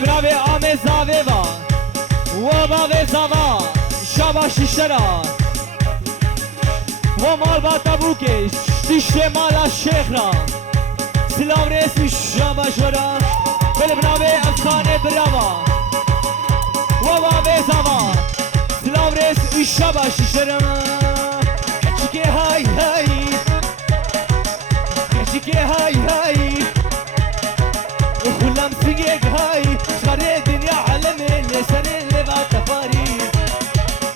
بله برای آمه زاوه با و باوه زاوا شابا شیشترا و مال با تبوکش تیشه مالا شیخ را سلام رسمی شابا شورا بله برای افسانه براوا و باوه زاوا سلام رسمی شابا شیشترا چیکه های های چیکه های های خلم سيق هاي صار الدنيا علمي اللي سر اللي بعد تفاري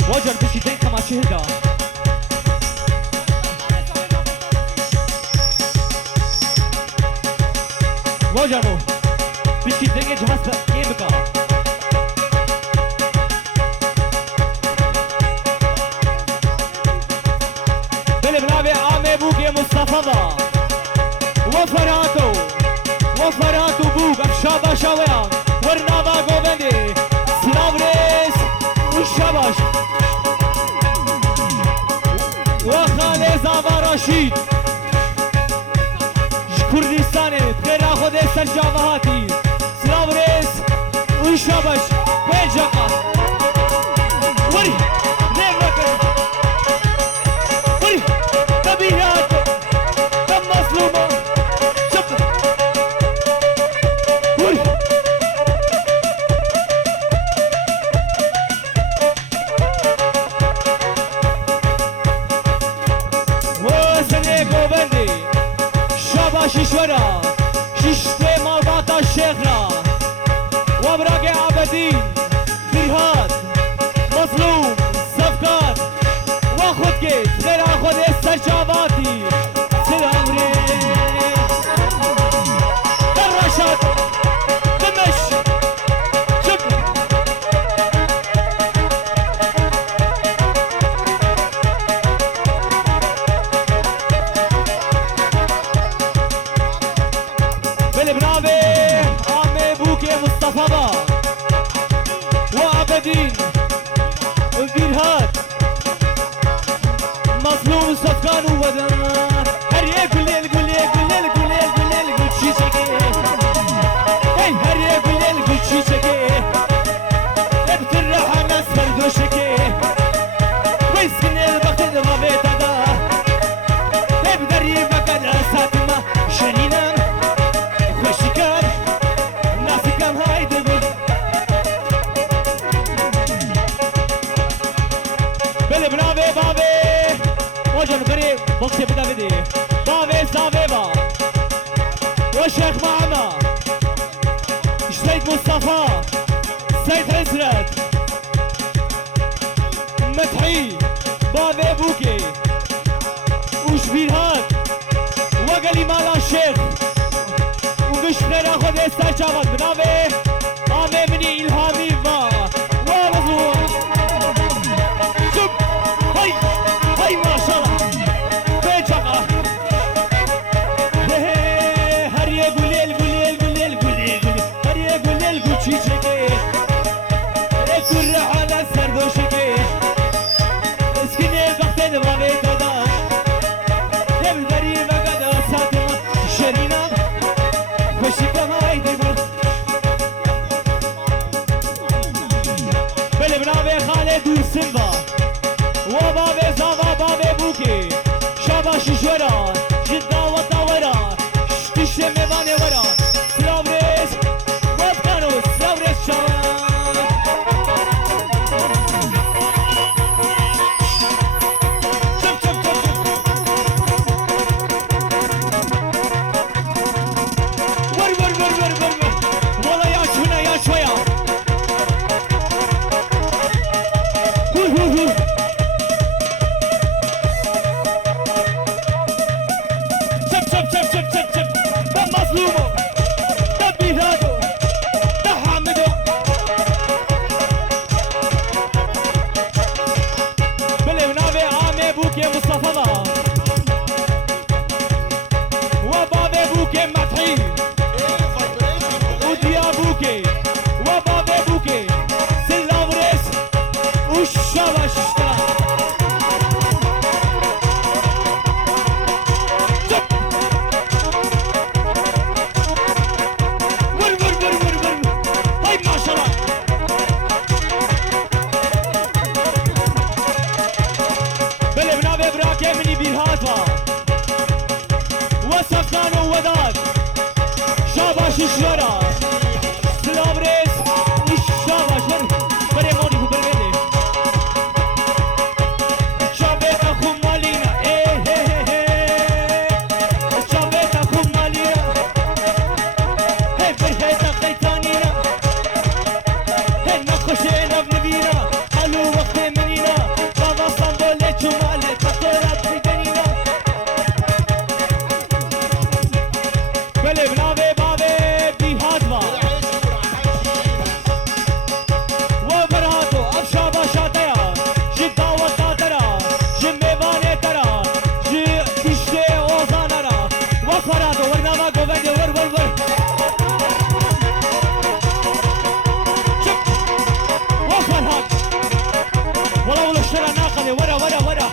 وجر بشي دين كما شهدا وجرو بشي دين جهاز يبقى بالبنابي عامي بوكي مصطفى وفراتو وفراتو بوك افشابا شاويان ورنابا قوبندي سلام ريس والشباش وخالي زابا رشيد كردستاني بخير اخذ سرجامهاتي سلام ريس والشباش بيجاقا وري نيفركن وري تبيهات تم مظلومه شیشورا شیشته مالباتا الشيخرا وابراق عابدين فرهاد مظلوم صفقات واخد كيف غير اخد استرجاباتي سلام ريس درشات دمش شكرا بالبنابي عمي بوكي مصطفى با وعبدين وبيرهات مظلوم صفقان وودان هريه قليل قليل قليل قليل قليل قلت شي شكي هي هريه قليل قلت شي شكي بترحى ناس فردو شكي ويسكن البخت الغبيت دا بدري بكر ساتما شنينا بالبنابي بابي وجن قريب بوكسي بدا بدي بابي زاويبا وشيخ معنا سيد مصطفى سيد حسرت مدحي بابي بوكي وشبيرهات وقلي مالا الشيخ وقش خير اخذ استرجابات بنابي عامي مني الهامي ما ورزوه هاي ما شاء الله بيجاقا هريه قليل قليل قليل قليل هريه قليل قلشي شكي اكل رحالة سردو شكي اسكني بختين بابي دادا يبدري مقادا ساتما شرينا وشكا ما يدبر بالبنابي خالد وسنبا وبابي زاوا بابي بوكي شابا شيشورا جدا وطاورا شتشي ميباني ورا سلام ريس وفقانو سلام ريس شابا شوف شوف شوف ور ور ور ور ور ور والله يا شونا يا شويا اشورا سلام رئیس اشاباش بره مونی کو بره بده شابه تخم مالینا شابه تخم مالینا هی بره تقیتانینا هی نخوشه نبنبینا حلو وقت منینا بابا سنبوله چماله تطورات میدنینا بله بنابه بابه بیهادوا و برهاتو افشا باشا تیا جی دعوتا ترا جی میوانه ترا جی تشته اوزانه را و فرهاتو ورنامه گوونده ور ور ور و فرهات ولا ولا اشترى ناقله ورا ورا ورا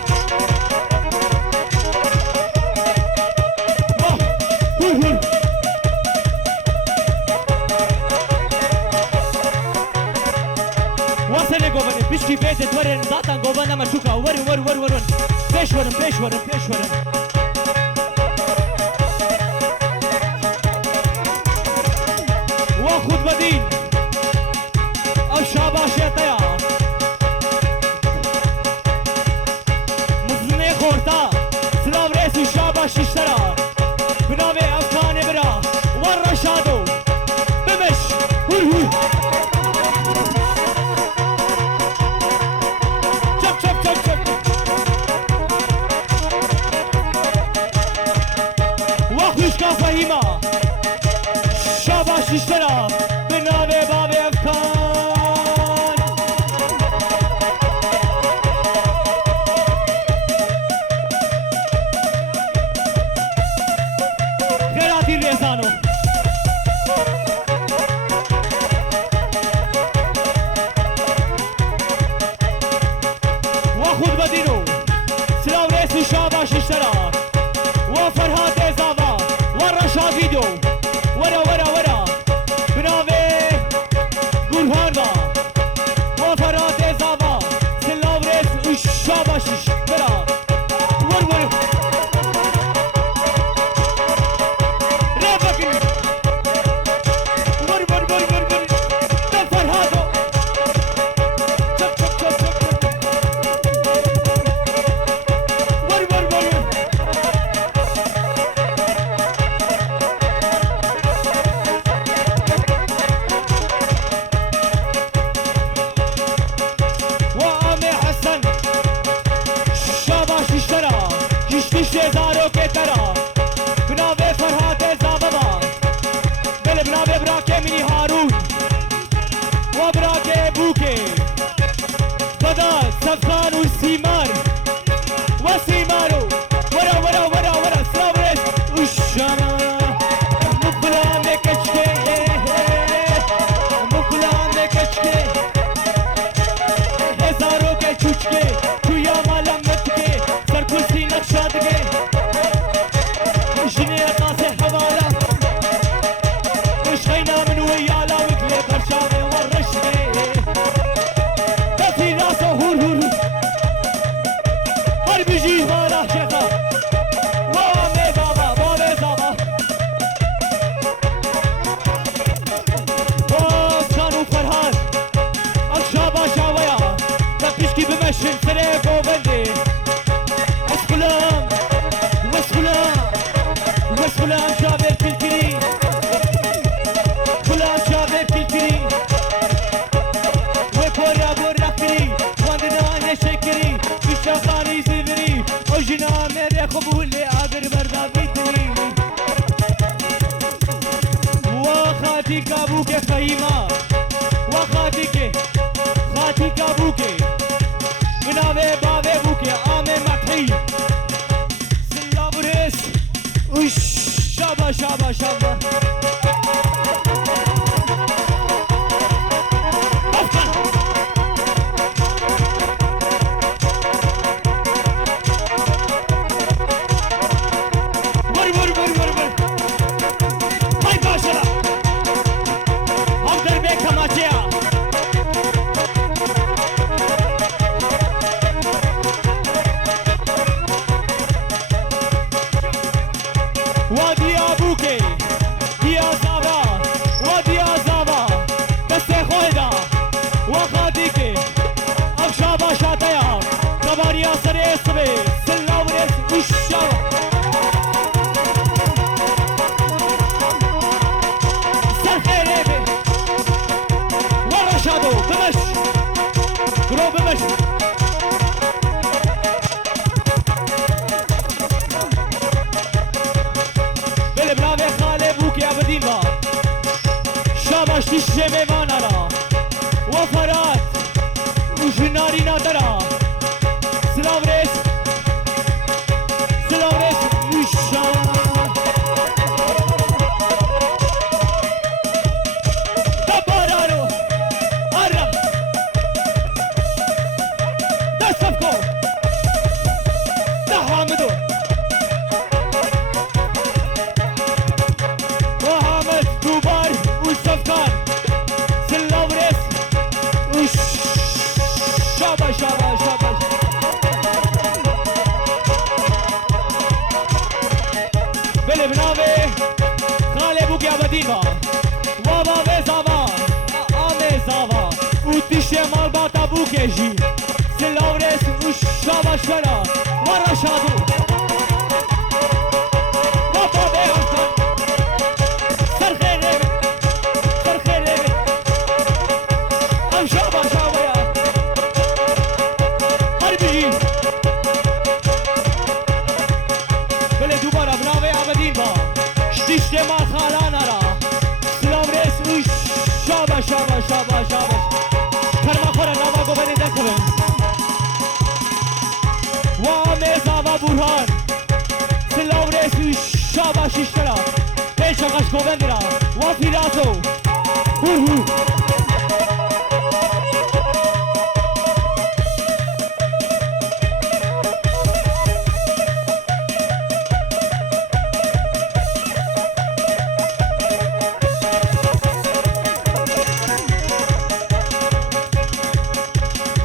وصل گوبنه پیشکی بیت ورن ذاتن گوبنه مشوکا ور ور ور ور پیش ورن پیش ورن پیش ورن و خود بدین او شاباشه تیا مزنه خورتا سلام رئیسی شاباش اشترا بنامه افکانه برا ور رشادو بمش هور هور چپ چپ چپ چپ و خوشکا فهیما شاباش اشترا بنامه باب افکان خیراتی ریزانو و خود بدینو سلام رئیسی شاباش اشترا و فرهاد زاوا و رشاد ویدیو ورا ورا ورا بنامه برهان و فرهاد زاوا سلام رئیس شاباش اشترا ور ور رافقين ور ور ور ور ور ده فرهادو شب شب شب شب ور ور ور وعمي حسن شاباش اشترى يشتش زارو كترى بنابه فرهاد زابما بل بنابه براكه مني هارون وبراكه بوكي فدا سفان وسيمار وسيمارو ورا ورا ورا ورا سلامرس وشانا مقلا مكشكي مقلا مكشكي هزارو के चुचके तुया माला मत के सरकुसी नक्शा दे جني قاسي حوالا وشينا من ويالا وقلي برشامي ورشني تفي راسه هور هور هر بيجي مالا شيخا وامي بابا بابي زابا وكانوا فرهان الشابا شاويا تبيشكي بمشن سريك وبندي اسكلام واسكلام واسكلام شابر كالكري كلام شابر كالكري وكورا بورا كري واندنا انا شكري بشاقاني زبري وجنا مري قبولي عبر بردا بيتري وخاتي كابوك خيمة وخاتي كابوك بنابه بابه بوكي آمي مدحي سلام رئيس وش شابا شابا شابا أفكار ور ور ور ور ور هاي باشرة هم دربي كماتيا وادي أبوكي يا زابا شاباش میوانه را و فرات و جناری ندارا سلام ریس ایشا دبارارو آرم دستف کو ده حامدو و حامد دوبار و صفکان سلام ریس شاباش شاباش شاباش بله بناوه خاله بو که آبادیما وابا به زاوا آمه زاوا او تیشه مال باتا بو که جی سلام رس او شاباش برا ورا شادو وابا به حسن سرخیره ام شاباش آویا حربی بله دوباره بناوه آبادین با شتیشت ما خالانه را سلام رس او شاباش شاباش شاباش شاباش کرما خوره نوا گو بنی دکوین و آمیزاوا برهان سلام رس او شاباش اشترا پیش آقاش گو بندی را و فیراتو هو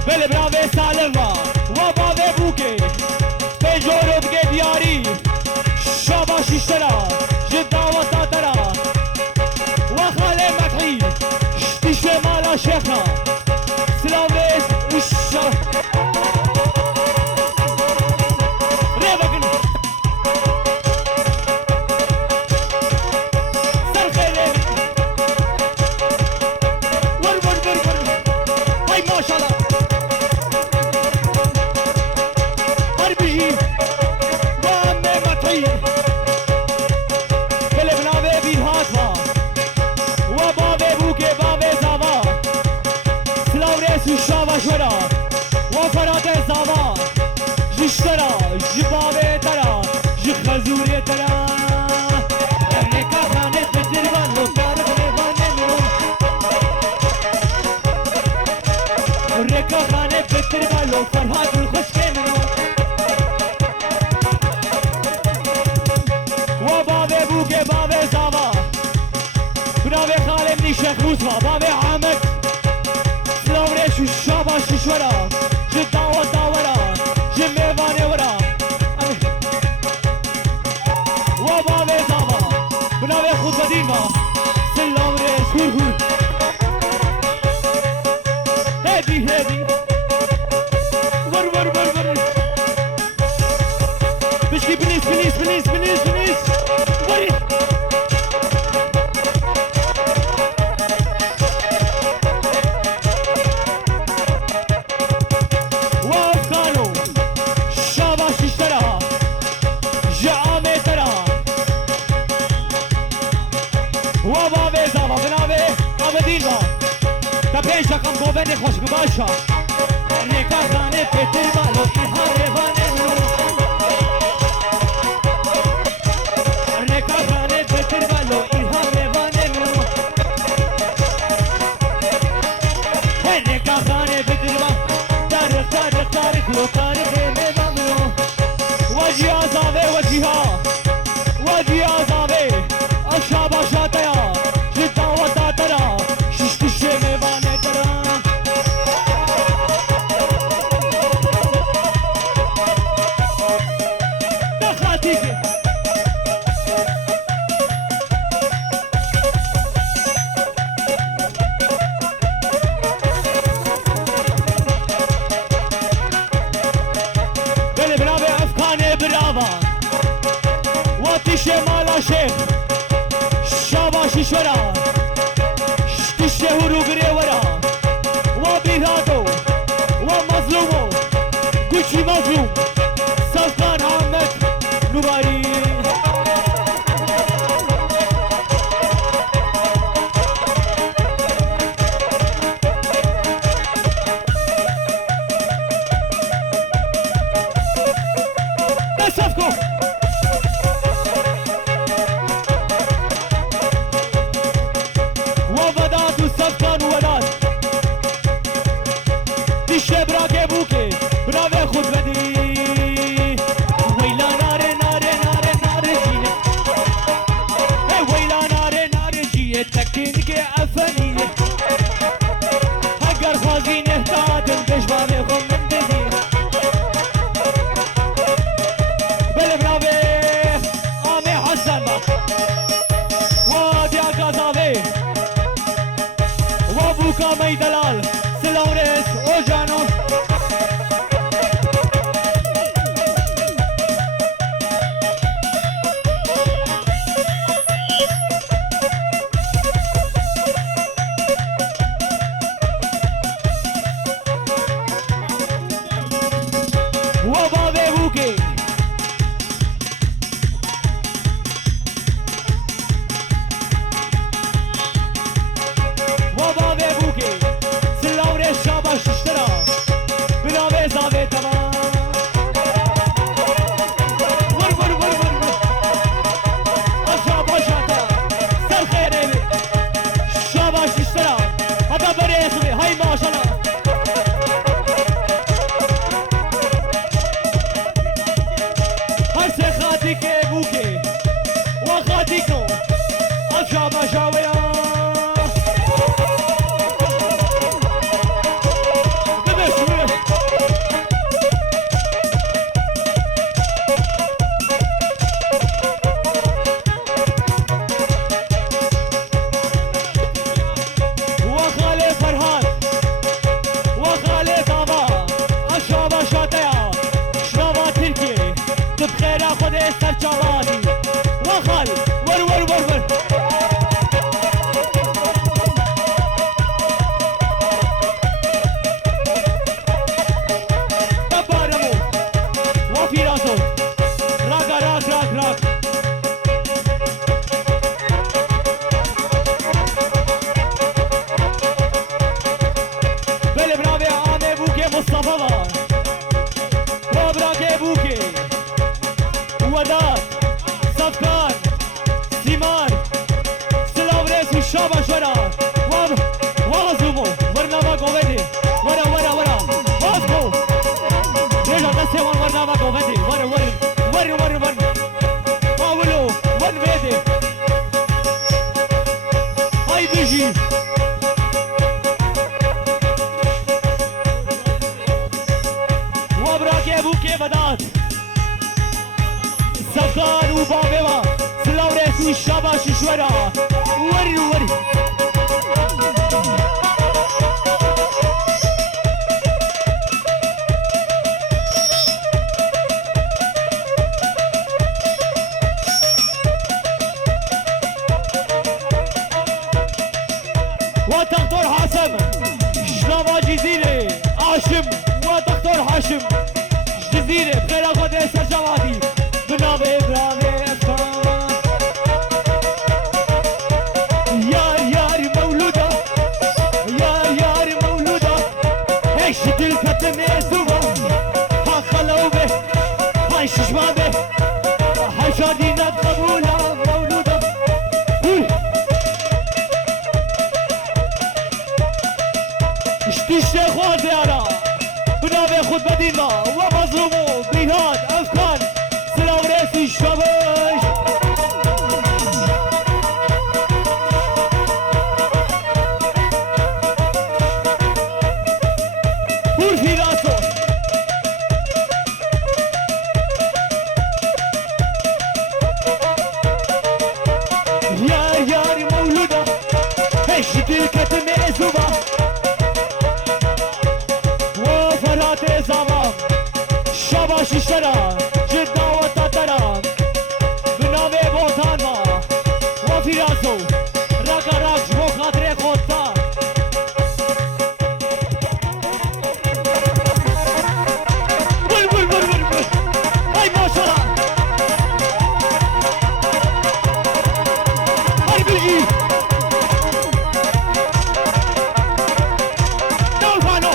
بله براوه سالما و باوه بوکه به جورد که دیاری شاباش اشترا جدا و تاترا و خاله مدحی شتیش مالا شیخنا سلام ریس اشا ری بکن سرخیره ور ای ماشالله شاباش ورا و فرات زاوا جشترا جبابه ترا جخزوری ترا رکا خانه بزرگان و کارخ نیوانه منو رکا خانه بزرگان و فرهاد الخشک منو و بابه بوگه بابه زاوا بناوه خالم نیشه خوزوا بابه حامد شو شاباش شورا جدا و داورا جمیوانه ورا و بابه زاوا بناوه خود بدین ما سلام ریس هور هدی ور بشکی بلیس وری پیش کم گوبند خوش باشا رکا خانه پتر بالو ایها روانه رکا خانه پتر بالو ایها روانه رکا خانه پتر بالو تارق لو تارق میوانه وجی آزاوه وجی آزاوه اشاباشا تیا جدا و تاترا ششتش میوانه مالا شیخ شاباشی شورا شتیشه هرو گره ورا و بیرادو و مظلومو گوچی مظلوم سلطان حامد نواری والشباب شوشورة وري وري ودكتور حاسم شنو جزيرة عاشم ودكتور حاشم جزيرة بخير أخوة سر جوادي بنابي برافي أفكار يا مولودة يا مولودة هيش تلك ميزوبة ها خلو به هاي ششما به هاي شادينا قبولة مولودة اشتيش خواه زيارة بنابي خود بدينا ومظلومو بيهاد أفكار سلام رئيسي الشبش بور في راسه يا مولودة هش تلك مئزوبة وفرات زمان شباش اشترى جدا وتترى بنامي بوتان ما وفي راسه رقا راكش بو خاطري خودتا بل هاي ما شاء الله هاي بيجي دولفانو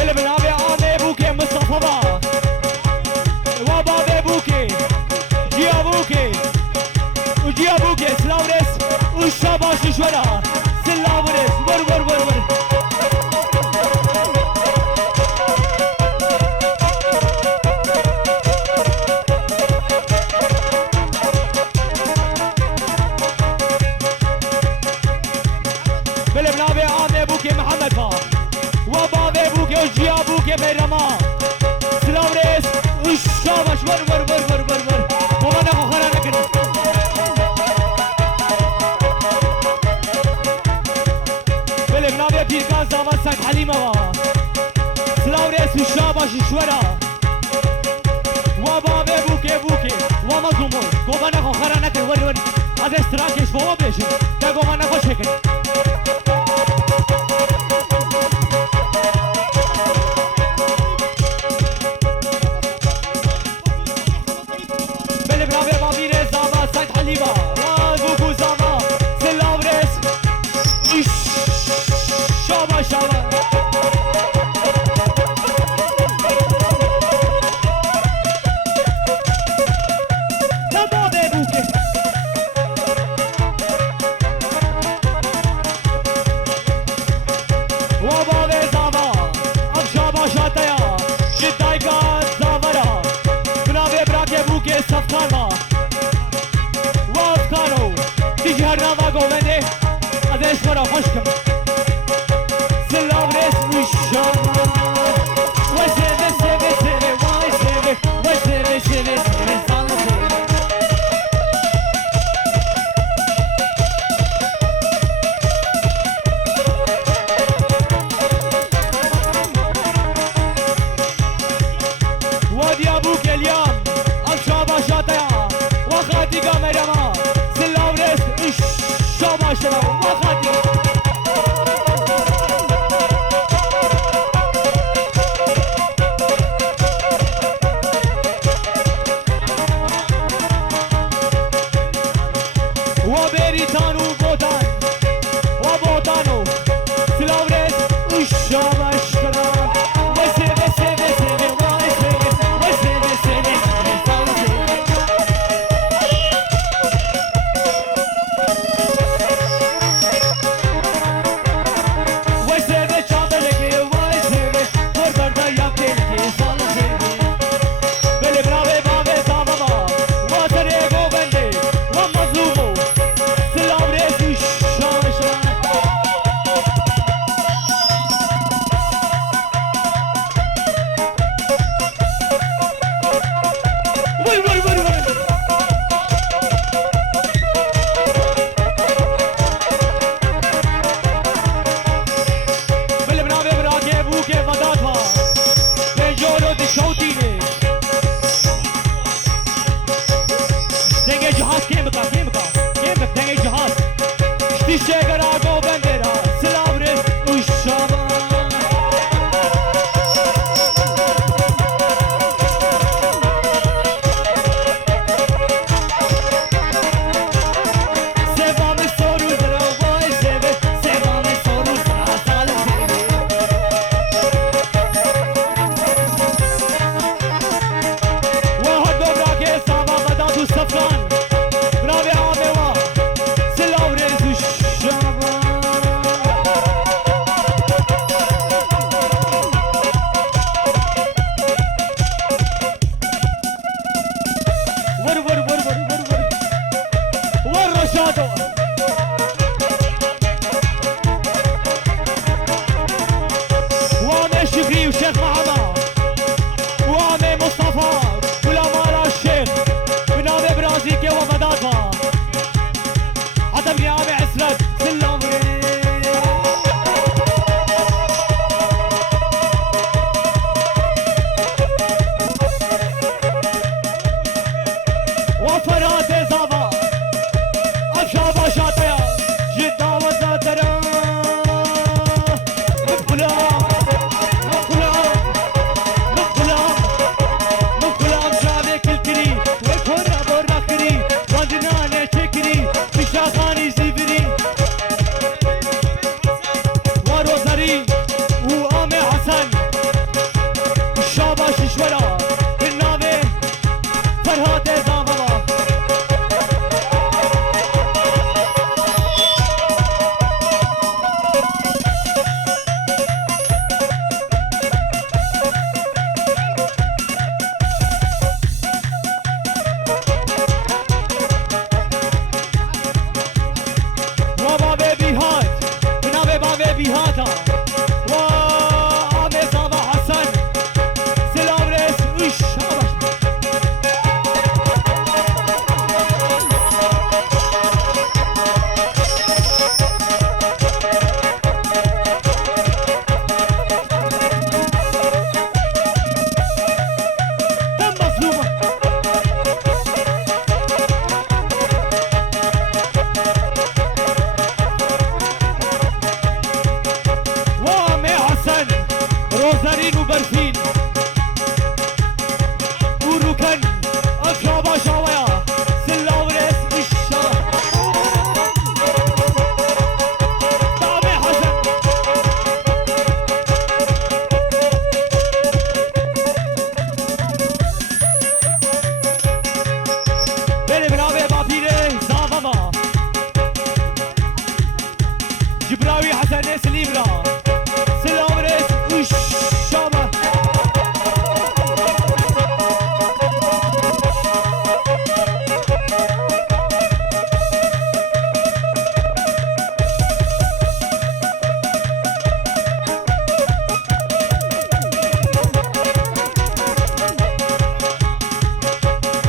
اللي بنابي عامي بوكي مصطفى با وبابي بوكي جيا بوكي وجيا بوكي سلاوريس والشباب ششورة سلاوريس ور بل بنابي عامي بوكي محمد با وبابي بوكي وجيا بوكي بيرما سلاوريس والشباب ور ومانا خخرا نكنا بل بنابي بيركان زامان ساك حليمة با سلاوريس والشباب ششورة وبابي بوكي ومظلومو ومانا خخرا نكنا ور هذا استراكش فهو بيشن تاقو مانا خوش هكنا حليبة وابوكو زاما سلاوريس شابا تبابي بوكي وبابي زاما ابشابا شاتيا جدايكا زامرا بنابي براكي بوكي صفكانا تيجي هالرابع قومني هذا اسمه خوشكم سلام ريس والشام وادي ابوك اليوم الشابة شاطئة وخاتي كاميرا سلاوريس الشابة شباب وخاتي وبريتانو وبوتانو سلاوريس الشابة شباب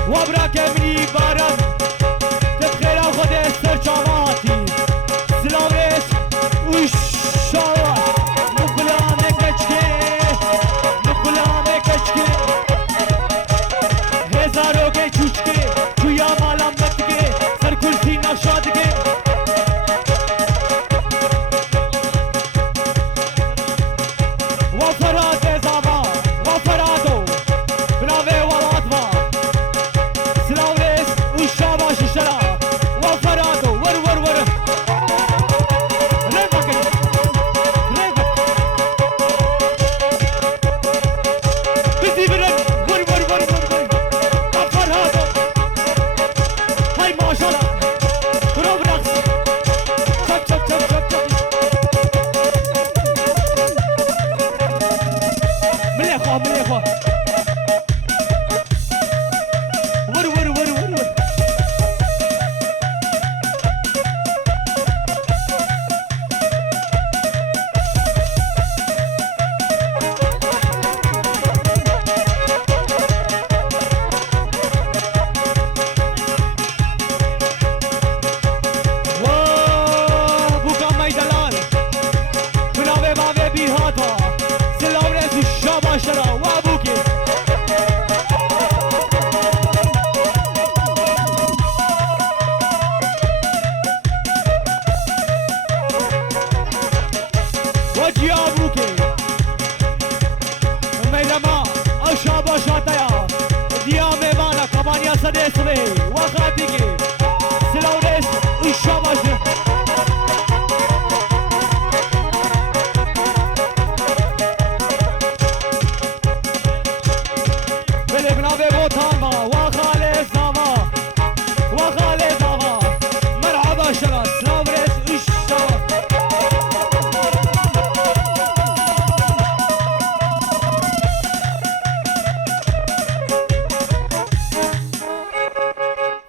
وابراك مني بارم تبخير خود سرچاواتی سلام ریس وشاوا مقلامه کچکه مقلامه کچکه هزارو که چوچکه تویا مالم متکه سر کرسی نشادکه وفراد زما وفرادو بناوه ولادوا سلام ریس وشاوا ششرا وفرادو ور ور ور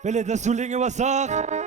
Bele, das Zulinge was sagt.